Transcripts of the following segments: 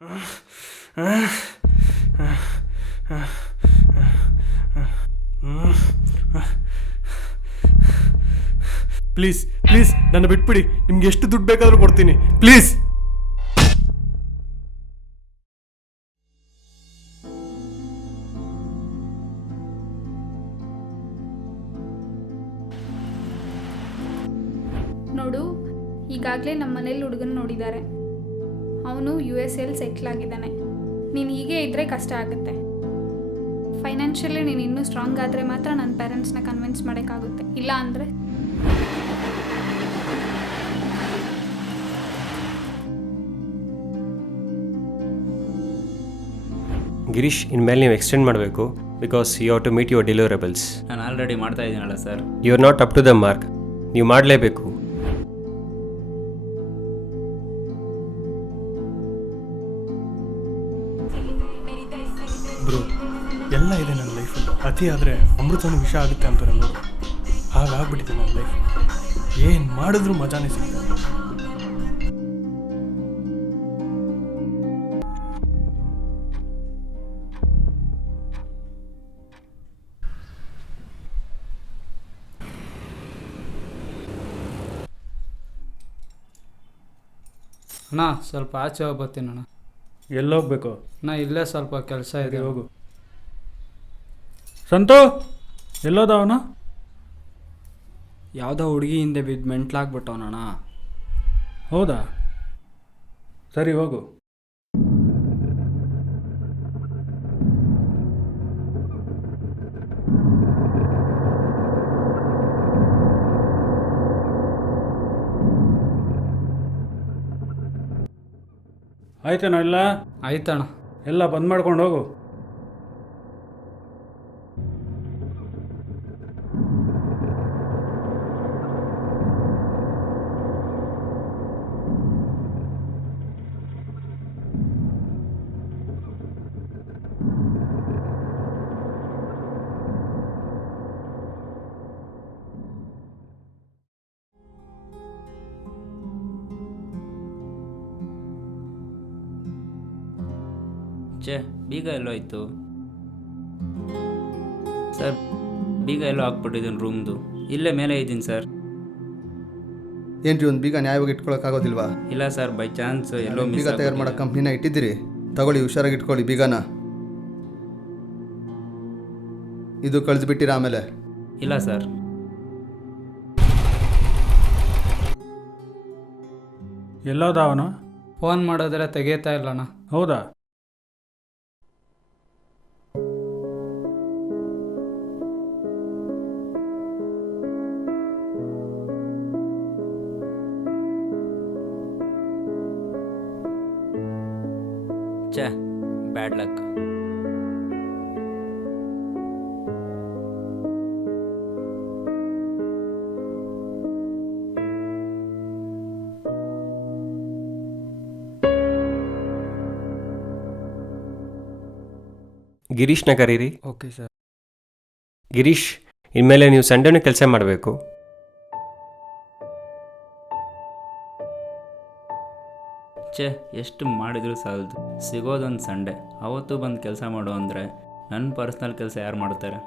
Please please ನನ್ನ ಬಿಟ್ಬಿಡಿ. ನಿಮ್ಗೆ ಎಷ್ಟು ದುಡ್ಡು ಬೇಕಾದರೂ ಕೊಡ್ತೀನಿ, ಪ್ಲೀಸ್. ನೋಡು, ಈಗಾಗಲೇ ನಮ್ಮ ಮನೇಲಿ ಹುಡುಗನ ನೋಡಿದ್ದಾರೆ. ಅವನು USA ಸೆಟ್ಲ್ ಆಗಿದ್ದಾನೆ. ನೀನು ಹೀಗೆ ಇದ್ದರೆ ಕಷ್ಟ ಆಗುತ್ತೆ. ಫೈನಾನ್ಷಿಯಲಿ ನೀನು ಇನ್ನೂ ಸ್ಟ್ರಾಂಗ್ ಆದರೆ ಮಾತ್ರ ನನ್ನ ಪೇರೆಂಟ್ಸ್ನ ಕನ್ವಿನ್ಸ್ ಮಾಡೋಕ್ಕಾಗುತ್ತೆ. ಇಲ್ಲ ಅಂದರೆ ಗಿರೀಶ್, ಇನ್ಮೇಲೆ ನೀವು ಎಕ್ಸ್ಟೆಂಡ್ ಮಾಡಬೇಕು, because you have to meet your deliverables. ನಾನು ಆಲ್ರೆಡಿ ಮಾಡ್ತಾ ಇದ್ದೀನಲ್ಲ sir. You are not up to the mark. ನೀವು ಮಾಡಲೇಬೇಕು. ಬ್ರೋ, ಎಲ್ಲ ಇದೆ ನನ್ನ ಲೈಫಲ್ಲಿ. ಅತಿ ಆದರೆ ಅಮೃತನೂ ವಿಷ ಆಗುತ್ತೆ ಅಂತಾರೆ ನೋಡಿ, ಹಾಗಾಗ್ಬಿಟ್ಟಿದೆ ನನ್ನ ಲೈಫ್. ಏನು ಮಾಡಿದ್ರು ಮಜಾನೇ ಸಿಗ್ತದೆ. ಅಣ್ಣ, ಸ್ವಲ್ಪ ಆಚೆ ಹೋಗಿ ಬರ್ತೀನಿ ಅಣ್ಣ. ಎಲ್ಲೋಗ್ಬೇಕು? ಅಣ್ಣ, ಇಲ್ಲೇ ಸ್ವಲ್ಪ ಕೆಲಸ ಇದೆ. ಹೋಗು. ಸಂತು, ಎಲ್ಲೋದ ಅವನು? ಯಾವುದೋ ಹುಡುಗಿ ಹಿಂದೆ ಬಿದ್ದು ಮೆಂಟ್ಲಾಗ್ಬಿಟ್ಟವನಣ್ಣ. ಹೌದಾ? ಸರಿ, ಹೋಗು. ಆಯ್ತೇನೋ ಎಲ್ಲ? ಆಯ್ತಣ್ಣ. ಎಲ್ಲ ಬಂದ್ ಮಾಡ್ಕೊಂಡು ಹೋಗು. ಬೀಗ ಎಲ್ಲೋ ಆಯಿತು ಸರ್. ಬೀಗ ಎಲ್ಲೋ ಹಾಕ್ಬಿಟ್ಟಿದ್ದೀನಿ ರೂಮ್ದು. ಇಲ್ಲೇ ಮೇಲೆ ಇದ್ದೀನಿ ಸರ್. ಏನ್ರಿ, ಒಂದು ಬೀಗ ನ್ಯಾಯವಾಗಿ ಇಟ್ಕೊಳಕ್ಕಾಗೋದಿಲ್ವಾ? ಇಲ್ಲ sir, by chance yellow miss ಬೀಗ ತಯಾರು ಮಾಡೋ ಕಂಪ್ನಿನ ಇಟ್ಟಿದ್ದೀರಿ, ತಗೊಳ್ಳಿ, ಹುಷಾರಾಗಿ ಇಟ್ಕೊಳ್ಳಿ ಬೀಗನ. ಇದು ಕಳಿಸ್ಬಿಟ್ಟಿರ ಆಮೇಲೆ? ಇಲ್ಲ ಸರ್. ಎಲ್ಲೋದ ಅವನು? ಫೋನ್ ಮಾಡಿದ್ರೆ ತೆಗೀತಾ ಇಲ್ಲಣ್ಣ. ಹೌದಾ? Bad luck. ಗಿರೀಶ್ನ ಕರೀರಿ. Okay sir. ಗಿರೀಶ್, ಇನ್ಮೇಲೆ ನೀವು ಸಂಡೇನೂ ಕೆಲಸ ಮಾಡಬೇಕು. ಎಷ್ಟು ಮಾಡಿದರೂ ಸಾಲದು. ಸಿಗೋದೊಂದು ಸಂಡೇ, ಅವತ್ತು ಬಂದು ಕೆಲಸ ಮಾಡು ಅಂದರೆ ನನ್ನ ಪರ್ಸ್ನಲ್ ಕೆಲಸ ಯಾರು ಮಾಡ್ತಾರೆ?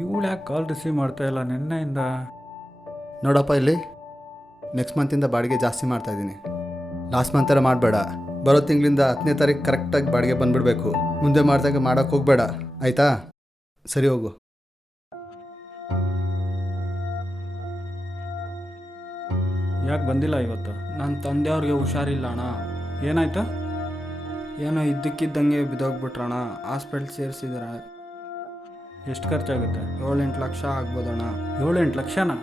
ಇವಳು ಯಾಕೆ ಕಾಲ್ ರಿಸೀವ್ ಮಾಡ್ತಾ ಇಲ್ಲ ನಿನ್ನೆಯಿಂದ? ನೋಡಪ್ಪ, ಇಲ್ಲಿ ನೆಕ್ಸ್ಟ್ ಮಂತಿಂದ ಬಾಡಿಗೆ ಜಾಸ್ತಿ ಮಾಡ್ತಾಯಿದ್ದೀನಿ. ಲಾಸ್ಟ್ ಮಂತ್ ಥರ ಮಾಡಬೇಡ. ಬರೋ ತಿಂಗಳಿಂದ 10ನೇ ತಾರೀಕು ಕರೆಕ್ಟಾಗಿ ಬಾಡಿಗೆ ಬಂದುಬಿಡಬೇಕು. ಮುಂದೆ ಮಾಡಿದಾಗ ಮಾಡೋಕ್ಕೆ ಹೋಗಬೇಡ, ಆಯಿತಾ? ಸರಿ, ಹೋಗು. ಯಾಕೆ ಬಂದಿಲ್ಲ ಇವತ್ತು? ನನ್ನ ತಂದೆಯವ್ರಿಗೆ ಹುಷಾರಿಲ್ಲ ಅಣ್ಣ. ಏನಾಯ್ತು? ಏನೋ ಇದ್ದಕ್ಕಿದ್ದಂಗೆ ಬಿದ್ದೋಗ್ಬಿಟ್ರಣ್ಣ. ಹಾಸ್ಪಿಟ್ಲ್ ಸೇರಿಸಿದ್ರೆ. ಎಷ್ಟು ಖರ್ಚಾಗುತ್ತೆ? 7-8 ಲಕ್ಷ ಆಗ್ಬೋದಣ್ಣ. 7-8 ಲಕ್ಷನಾ?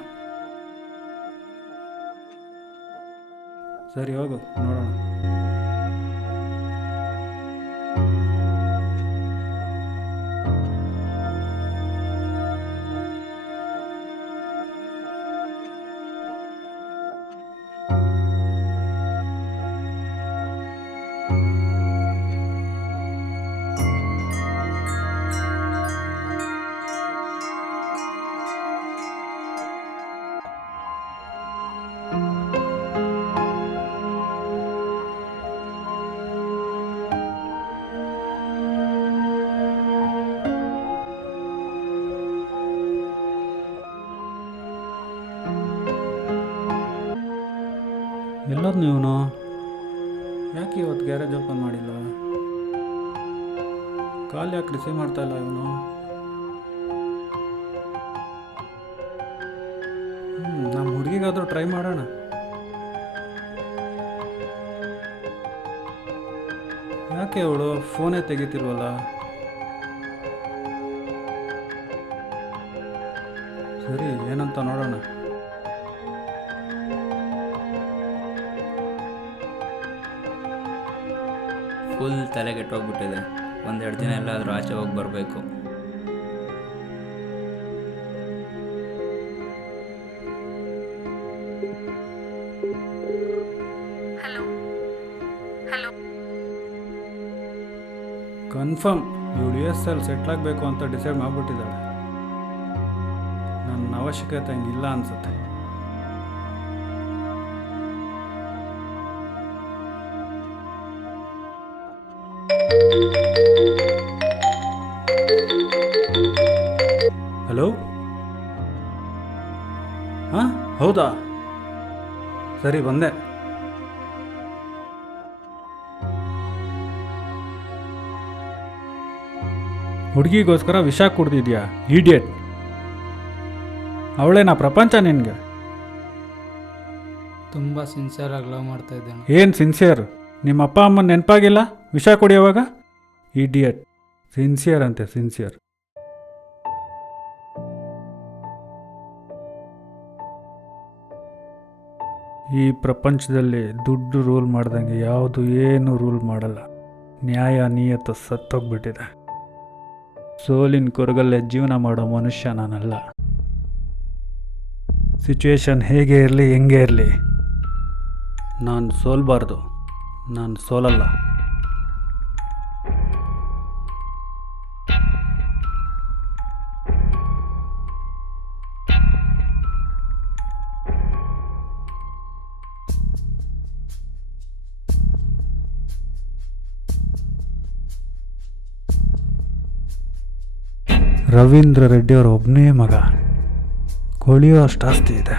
ಸರಿ, ಹೋಗು, ನೋಡೋಣ. ಎಲ್ಲೋದ್ ನೀವನು? ಯಾಕೆ ಇವತ್ತು ಗ್ಯಾರೇಜ್ ಓಪನ್ ಮಾಡಿಲ್ಲ? ಕಾಲ್ ಯಾಕೆ ರಿಸೀವ್ ಮಾಡ್ತಾ ಇಲ್ಲ ಇವನು? ನಮ್ಮ ಹುಡುಗಿಗಾದ್ರೂ ಟ್ರೈ ಮಾಡೋಣ. ಯಾಕೆ ಅವಳು ಫೋನೇ ತೆಗಿತಿಲ್ವಲ್ಲ? ಸರಿ, ಏನಂತ ನೋಡೋಣ. ಫುಲ್ ತಲೆ ಕೆಟ್ಟೋಗ್ಬಿಟ್ಟಿದೆ. ಒಂದೆರಡು ದಿನ ಎಲ್ಲಾದರೂ ಆಚೆ ಹೋಗಿ ಬರಬೇಕು. Hello hello. ಕನ್ಫರ್ಮ್ ಇವಳು US ಸೆಟ್ಲ್ ಆಗಬೇಕು ಅಂತ ಡಿಸೈಡ್ ಮಾಡಿಬಿಟ್ಟಿದ್ದಾಳೆ. ನನ್ನ ಅವಶ್ಯಕತೆ ಏನಿಲ್ಲ ಅನ್ಸುತ್ತೆ. ಹಲೋ, ಹಾಂ ಹೌದಾ, ಸರಿ ಬಂದೆ. ಹುಡುಗಿಗೋಸ್ಕರ ವಿಷ ಕುಡ್ದಿದ್ಯಾ ಈಡಿಯಟ್? ಅವಳೇನಾ ಪ್ರಪಂಚ ನಿನಗೆ? ತುಂಬ ಸಿನ್ಸಿಯರಾಗಿ ಲವ್ ಮಾಡ್ತಾ ಇದ್ದೇನೆ. ಏನು ಸಿನ್ಸಿಯರ್? ನಿಮ್ಮ ಅಪ್ಪ ಅಮ್ಮನ ನೆನಪಾಗಿಲ್ಲ ವಿಷ ಕುಡಿಯೋವಾಗ? ಈಡಿಯಟ್. ಸಿನ್ಸಿಯರ್ ಅಂತೆ, ಸಿನ್ಸಿಯರ್. ಈ ಪ್ರಪಂಚದಲ್ಲಿ ದುಡ್ಡು ರೂಲ್ ಮಾಡ್ದಂಗೆ ಯಾವುದು ಏನು ರೂಲ್ ಮಾಡಲ್ಲ. ನ್ಯಾಯ ನಿಯತ್ತು ಸತ್ತೋಗ್ಬಿಟ್ಟಿದೆ. ಸೋಲಿನ ಕೊರಗಲ್ಲೇ ಜೀವನ ಮಾಡೋ ಮನುಷ್ಯ ನಾನಲ್ಲ. ಸಿಚುವೇಶನ್ ಹೇಗೆ ಇರಲಿ ಹೆಂಗೆ ಇರಲಿ, ನಾನು ಸೋಲ್ಬಾರ್ದು, ನಾನು ಸೋಲಲ್ಲ. ರವೀಂದ್ರ ರೆಡ್ಡಿ ಅವರ ಒಬ್ಬನೇ ಮಗ, ಕೊಳಿಯೋ ಅಷ್ಟು ಆಸ್ತಿ ಇದೆ.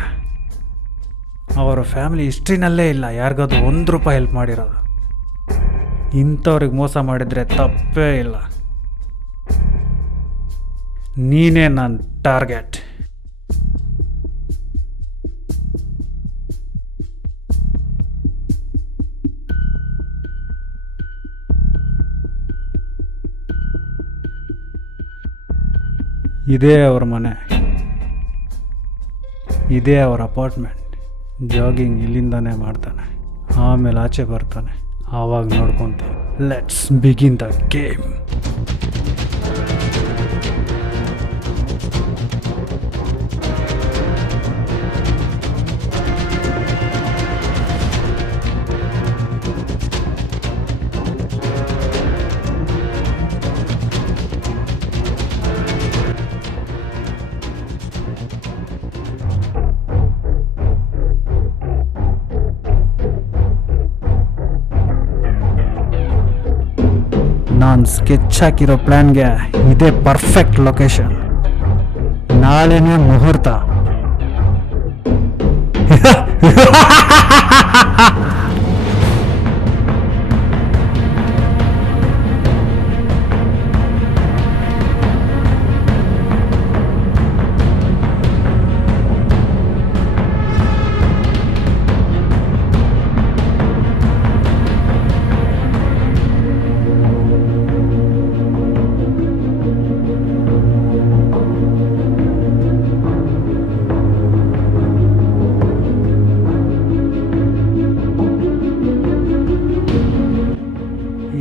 ಅವರ ಫ್ಯಾಮಿಲಿ ಹಿಸ್ಟ್ರಿನಲ್ಲೇ ಇಲ್ಲ ಯಾರಿಗಾದ್ರು ₹1 ಹೆಲ್ಪ್ ಮಾಡಿರೋದು. ಇಂಥವ್ರಿಗೆ ಮೋಸ ಮಾಡಿದರೆ ತಪ್ಪೇ ಇಲ್ಲ. ನೀನೇ ನನ್ನ ಟಾರ್ಗೆಟ್. ಇದೇ ಅವ್ರ ಮನೆ, ಇದೇ ಅವರ ಅಪಾರ್ಟ್ಮೆಂಟ್. ಜಾಗಿಂಗ್ ಇಲ್ಲಿಂದಾನೇ ಮಾಡ್ತಾನೆ, ಆಮೇಲೆ ಆಚೆ ಬರ್ತಾನೆ, ಆವಾಗ ನೋಡ್ಕೊತೀನಿ. Let's begin the game. ನಾನು ಸ್ಕೆಚ್ ಹಾಕಿರೋ ಪ್ಲ್ಯಾನ್ಗೆ ಇದೇ ಪರ್ಫೆಕ್ಟ್ ಲೊಕೇಶನ್. ನಾಳೆನೇ ಮುಹೂರ್ತ.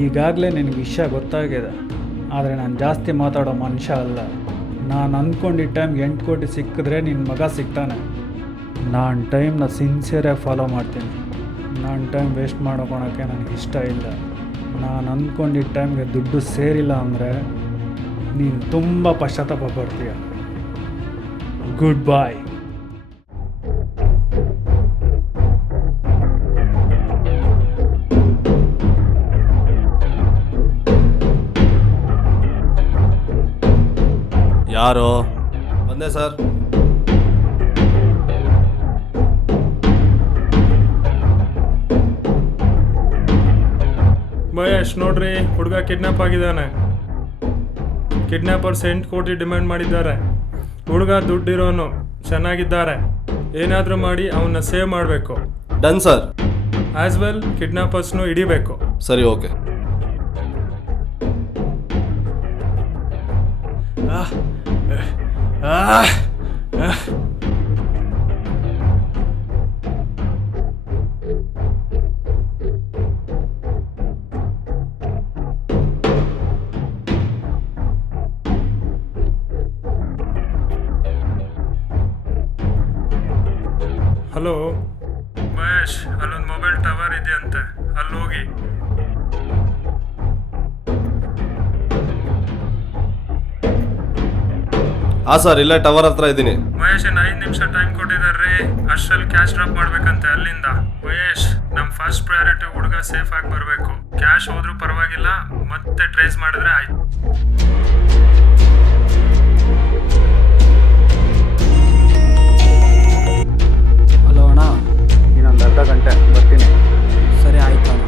ಈಗಾಗಲೇ ನಿನಗೆ ವಿಷಯ ಗೊತ್ತಾಗಿದೆ, ಆದರೆ ನಾನು ಜಾಸ್ತಿ ಮಾತಾಡೋ ಮನುಷ್ಯ ಅಲ್ಲ. ನಾನು ಅಂದ್ಕೊಂಡಿದ್ದ ಟೈಮ್ಗೆ 8 ಕೋಟಿ ಸಿಕ್ಕಿದ್ರೆ ನಿನ್ನ ಮಗ ಸಿಗ್ತಾನೆ. ನಾನು ಟೈಮ್ನ ಸಿನ್ಸಿಯರಾಗಿ ಫಾಲೋ ಮಾಡ್ತೀನಿ. ನಾನು ಟೈಮ್ ವೇಸ್ಟ್ ಮಾಡೋಕೊಳಕ್ಕೆ ನನಗೆ ಇಷ್ಟ ಇಲ್ಲ. ನಾನು ಅಂದ್ಕೊಂಡಿದ್ದ ಟೈಮ್ಗೆ ದುಡ್ಡು ಸೇರಿಲ್ಲ ಅಂದರೆ ನೀನು ತುಂಬ ಪಶ್ಚಾತ್ತಾಪ ಪಡ್ತೀಯ. ಗುಡ್ ಬಾಯ್. ಯಾರು? ಬಂದೆ ಸರ್. ಮಹೇಶ್ ನೋಡ್ರಿ, ಹುಡುಗ ಕಿಡ್ನಾಪ್ ಆಗಿದ್ದಾನೆ. ಕಿಡ್ನಾಪರ್ಸ್ 8 ಕೋಟಿ ಡಿಮ್ಯಾಂಡ್ ಮಾಡಿದ್ದಾರೆ. ಹುಡುಗ ದುಡ್ಡಿರೋನು, ಚೆನ್ನಾಗಿದ್ದಾರೆ. ಏನಾದರೂ ಮಾಡಿ ಅವನ್ನ ಸೇವ್ ಮಾಡಬೇಕು. Done sir. ಆಸ್ ವೆಲ್ ಕಿಡ್ನಾಪರ್ಸ್ನು ಹಿಡಿಬೇಕು. ಸರಿ, ಓಕೆ. ಹಲೋ ಮಹೇಶ್, ಅಲ್ಲೊಂದು ಮೊಬೈಲ್ ಟವರ್ ಇದೆಯಂತೆ, ಅಲ್ಲಿ ಹೋಗಿ. ಹಾಂ ಸರ್, ಇಲ್ಲೇ ಟವರ್ ಹತ್ರ ಇದ್ದೀನಿ. ಮಹೇಶ್ 5 ನಿಮಿಷ ಟೈಮ್ ಕೊಟ್ಟಿದ್ದಾರೆ. ಅಷ್ಟರಲ್ಲಿ ಕ್ಯಾಶ್ ಡ್ರಾಪ್ ಮಾಡ್ಬೇಕಂತೆ ಅಲ್ಲಿಂದ. ಮಹೇಶ್, ನಮ್ಮ ಫಸ್ಟ್ ಪ್ರಯಾರಿಟಿ ಹುಡುಗ ಸೇಫ್ ಆಗಿ ಬರಬೇಕು. ಕ್ಯಾಶ್ ಹೋದ್ರೂ ಪರವಾಗಿಲ್ಲ, ಮತ್ತೆ ಟ್ರೇಸ್ ಮಾಡಿದ್ರೆ ಆಯ್ತು. ಹಲೋ ಅಣ್ಣ, ಇನ್ನೊಂದು ಅರ್ಧ ಗಂಟೆ ಬರ್ತೀನಿ. ಸರಿ ಆಯ್ತು ಅಣ್ಣ.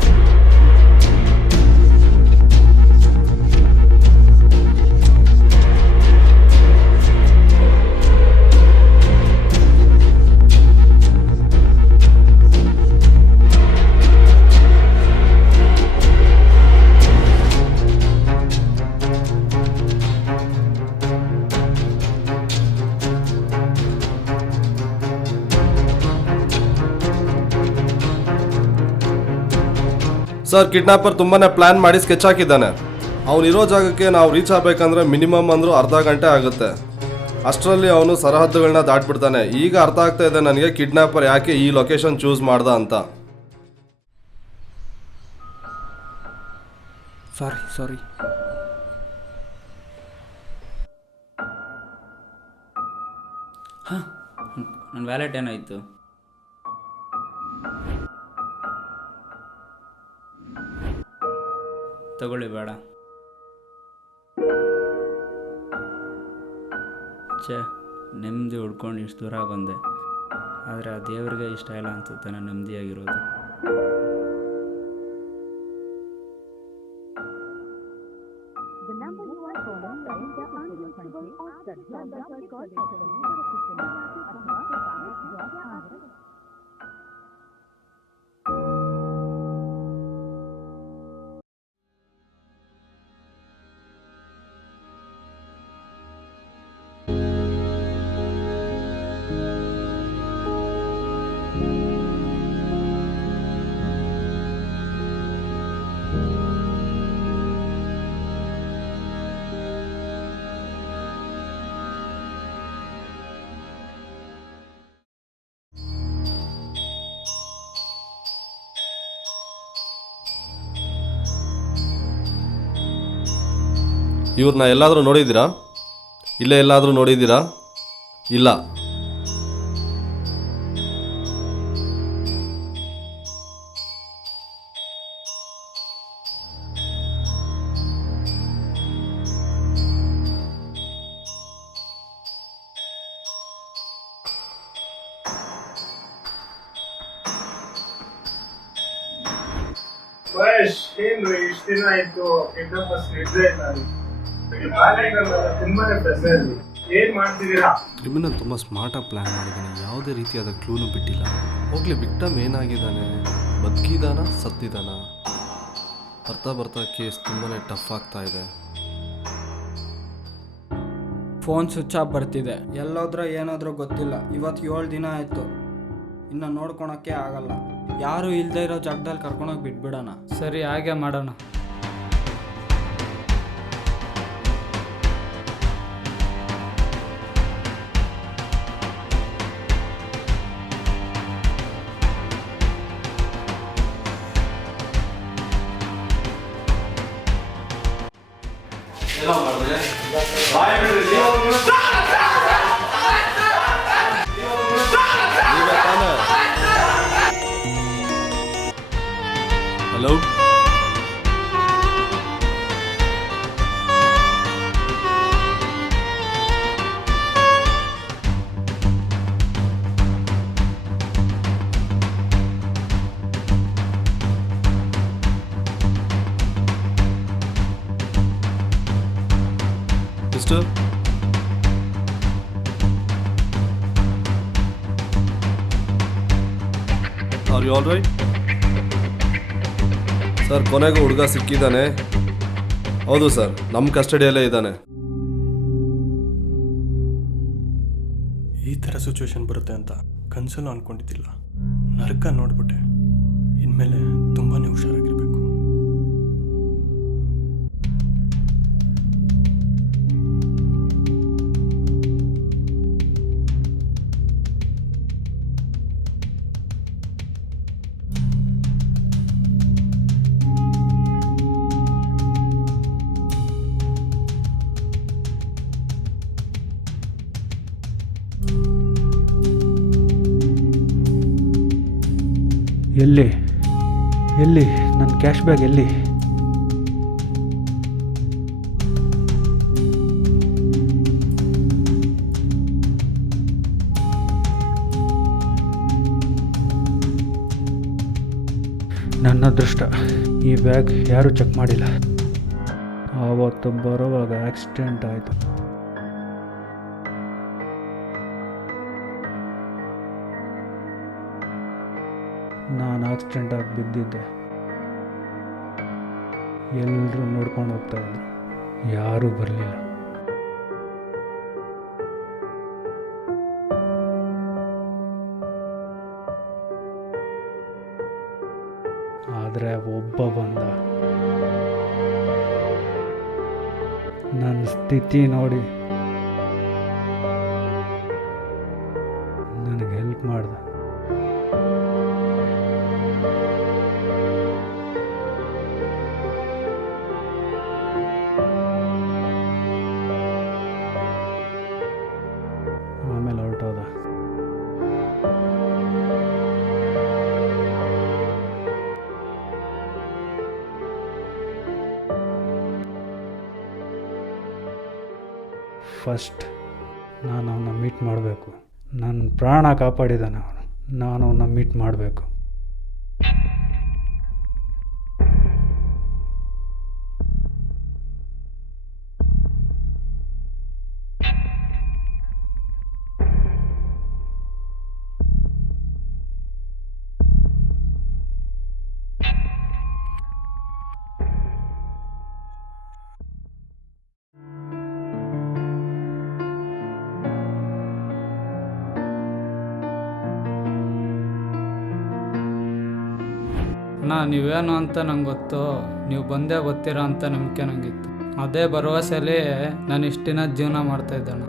ಸರ್, ಕಿಡ್ನಾಪರ್ ತುಂಬಾನೇ ಪ್ಲಾನ್ ಮಾಡಿ ಸ್ಕೆಚ್ ಹಾಕಿದ್ದಾನೆ. ಅವನಿರೋ ಜಾಗಕ್ಕೆ ನಾವು ರೀಚ್ ಆಗಬೇಕಂದ್ರೆ ಮಿನಿಮಮ್ ಅಂದರೂ ಅರ್ಧ ಗಂಟೆ ಆಗುತ್ತೆ. ಅಷ್ಟರಲ್ಲಿ ಅವನು ಸರಹದ್ದುಗಳನ್ನ ದಾಟ್ಬಿಡ್ತಾನೆ. ಈಗ ಅರ್ಥ ಆಗ್ತಾ ಇದೆ ನನಗೆ ಕಿಡ್ನಾಪರ್ ಯಾಕೆ ಈ ಲೊಕೇಶನ್ ಚೂಸ್ ಮಾಡ್ದ ಅಂತ. ಸಾರಿ. ಹಾಂ, ನನ್ನ ವ್ಯಾಲೆಟ್ ಏನಾಯಿತು? ತಗೊಳ್ಳಿ, ಬೇಡ. ನೆಮ್ಮದಿ ಹುಡ್ಕೊಂಡು ಇಷ್ಟು ದೂರ ಬಂದೆ. ಆದರೆ ಆ ದೇವರಿಗೆ ಇಷ್ಟ ಇಲ್ಲ ಅನ್ಸುತ್ತೆ ನಾನು ನೆಮ್ಮದಿಯಾಗಿರೋದು. ಇವ್ರನ್ನ ಎಲ್ಲಾದರೂ ನೋಡಿದ್ದೀರಾ? ಇಲ್ಲೇ ಎಲ್ಲಾದರೂ ನೋಡಿದ್ದೀರಾ? ಇಲ್ಲ. ಮಹೇಶ್, ಏನ್ರಿ ಇಷ್ಟು ದಿನ ಆಯ್ತು ಕಿಡ್ನಾಪರ್ಸ್ ಹಿಡ್ದೇ ಇಲ್ಲ. ತುಂಬಾನೇ ಪ್ರೆಸರ್. ಏನ್ ಮಾಡ್ತಿದ್ದೀರಾ? ಕ್ರಿಮಿನಲ್ ತುಂಬ ಸ್ಮಾರ್ಟಾಗಿ ಪ್ಲ್ಯಾನ್ ಮಾಡಿದ್ದಾನೆ. ಯಾವುದೇ ರೀತಿಯಾದ ಕ್ಲೂನು ಬಿಟ್ಟಿಲ್ಲ. ಹೋಗ್ಲಿ, ವಿಕ್ಟಮ್ ಏನಾಗಿದ್ದಾನೆ? ಬದುಕಿದಾನ, ಸತ್ತಿದಾನ? ಬರ್ತಾ ಕೇಸ್ ತುಂಬಾ ಟಫ್ ಆಗ್ತಾ ಇದೆ. ಫೋನ್ ಸ್ವಿಚ್ ಆಫ್ ಬರ್ತಿದೆ. ಎಲ್ಲೋದ್ರೋ ಏನಾದ್ರೂ ಗೊತ್ತಿಲ್ಲ. ಇವತ್ತು 7 ದಿನ ಆಯಿತು. ಇನ್ನು ನೋಡ್ಕೊಳಕ್ಕೆ ಆಗಲ್ಲ. ಯಾರು ಇಲ್ಲದೆ ಇರೋ ಜಾಗದಲ್ಲಿ ಕರ್ಕೊಂಡೋಗಿ ಬಿಟ್ಬಿಡೋಣ. ಸರಿ, ಹಾಗೆ ಮಾಡೋಣ. Hello, next are you all right? Sir ಕೊನೆಗೂ ಹುಡುಗ ಸಿಕ್ಕಿದ್ದಾನೆ. ಹೌದು ಸರ್, ನಮ್ಮ ಕಸ್ಟಡಿಯಲ್ಲೇ ಇದ್ದಾನೆ. ಈ ಥರ ಸಿಚುವೇಶನ್ ಬರುತ್ತೆ ಅಂತ ಕನಸಲ್ಲೂ ಅಂದ್ಕೊಂಡಿದ್ದಿಲ್ಲ. ನರಕ ನೋಡ್ಬಿಟ್ಟೆ. ಇನ್ಮೇಲೆ ತುಂಬಾ ಹುಷಾರಾಗಿರ್ಬೇಕು. ಎಲ್ಲಿ ಎಲ್ಲಿ ನನ್ನ ಕ್ಯಾಶ್ ಬ್ಯಾಗ್ ಎಲ್ಲಿ? ನನ್ನ ಅದೃಷ್ಟ, ಈ ಬ್ಯಾಗ್ ಯಾರೂ ಚೆಕ್ ಮಾಡಿಲ್ಲ. ಆವತ್ತು ಬರೋವಾಗ ಆಕ್ಸಿಡೆಂಟ್ ಆಯಿತು. ನಾನು ಆಕ್ಸಿಡೆಂಟ್ ಆಗಿ ಬಿದ್ದಿದ್ದೆ. ಎಲ್ಲರೂ ನೋಡ್ಕೊಂಡು ಹೋಗ್ತಾ ಇದ್ರು, ಯಾರೂ ಬರಲಿಲ್ಲ. ಆದರೆ ಒಬ್ಬ ಬಂದ. ನನ್ನ ಸ್ಥಿತಿ ನೋಡಿ ನನಗೆ ಹೆಲ್ಪ್ ಮಾಡ್ದ. ಆಮೇಲೆ ಹೊರಟೋದ. ಫಸ್ಟ್ ನಾನು ಅವನ್ನ ಮೀಟ್ ಮಾಡಬೇಕು. ನನ್ನ ಪ್ರಾಣ ಕಾಪಾಡಿದ್ದಾನೆ ಅವನು. ನಾನು ಅವನ್ನ ಮೀಟ್ ಮಾಡಬೇಕು. ಅಣ್ಣ, ನೀವೇನು ಅಂತ ನಂಗೆ ಗೊತ್ತು. ನೀವು ಬಂದೇ ಬರ್ತೀರಾ ಅಂತ ನಂಬಿಕೆ ನನಗಿತ್ತು. ಅದೇ ಭರವಸೆಯಲ್ಲಿ ನಾನು ಇಷ್ಟು ದಿನ ಜೀವನ ಮಾಡ್ತಾಯಿದ್ದೆ ಅಣ್ಣ.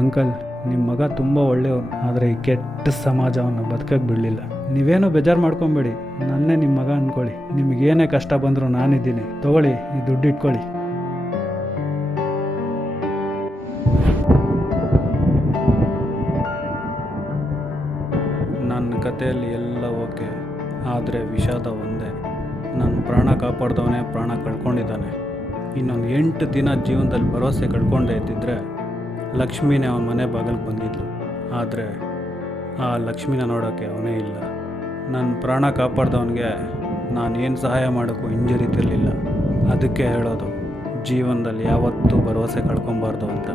ಅಂಕಲ್, ನಿಮ್ಮ ಮಗ ತುಂಬ ಒಳ್ಳೆಯವನು. ಆದರೆ ಈ ಕೆಟ್ಟ ಸಮಾಜ ಅವನ್ನ ಬದುಕಕ್ಕೆ ಬಿಡಲಿಲ್ಲ. ನೀವೇನು ಬೇಜಾರು ಮಾಡ್ಕೊಬೇಡಿ. ನನ್ನೇ ನಿಮ್ಮ ಮಗ ಅಂದ್ಕೊಳ್ಳಿ. ನಿಮಗೇನೇ ಕಷ್ಟ ಬಂದರೂ ನಾನಿದ್ದೀನಿ. ತಗೊಳ್ಳಿ, ಈ ದುಡ್ಡು ಇಟ್ಕೊಳ್ಳಿ. ನನ್ನ ಕಥೆಯಲ್ಲಿ ಎಲ್ಲ ಓಕೆ, ಆದರೆ ವಿಷಾದ ಒಂದೇ. ನನ್ನ ಪ್ರಾಣ ಕಾಪಾಡ್ದವನೇ ಪ್ರಾಣ ಕಳ್ಕೊಂಡಿದ್ದಾನೆ. ಇನ್ನೊಂದು 8 ದಿನ ಜೀವನದಲ್ಲಿ ಭರವಸೆ ಕಳ್ಕೊಂಡೇ ಇದ್ದಿದ್ರೆ ಲಕ್ಷ್ಮಿನೇ ಅವನ ಮನೆ ಬಾಗಿಲಿಗೆ ಬಂದಿದ್ಲು. ಆದರೆ ಆ ಲಕ್ಷ್ಮಿನ ನೋಡೋಕ್ಕೆ ಅವನೇ ಇಲ್ಲ. ನನ್ನ ಪ್ರಾಣ ಕಾಪಾಡ್ದವನಿಗೆ ನಾನು ಏನು ಸಹಾಯ ಮಾಡೋಕ್ಕೂ ಹಿಂಜರಿತಿರಲಿಲ್ಲ. ಅದಕ್ಕೆ ಹೇಳೋದು, ಜೀವನದಲ್ಲಿ ಯಾವತ್ತೂ ಭರವಸೆ ಕಳ್ಕೊಬಾರ್ದು ಅಂತ.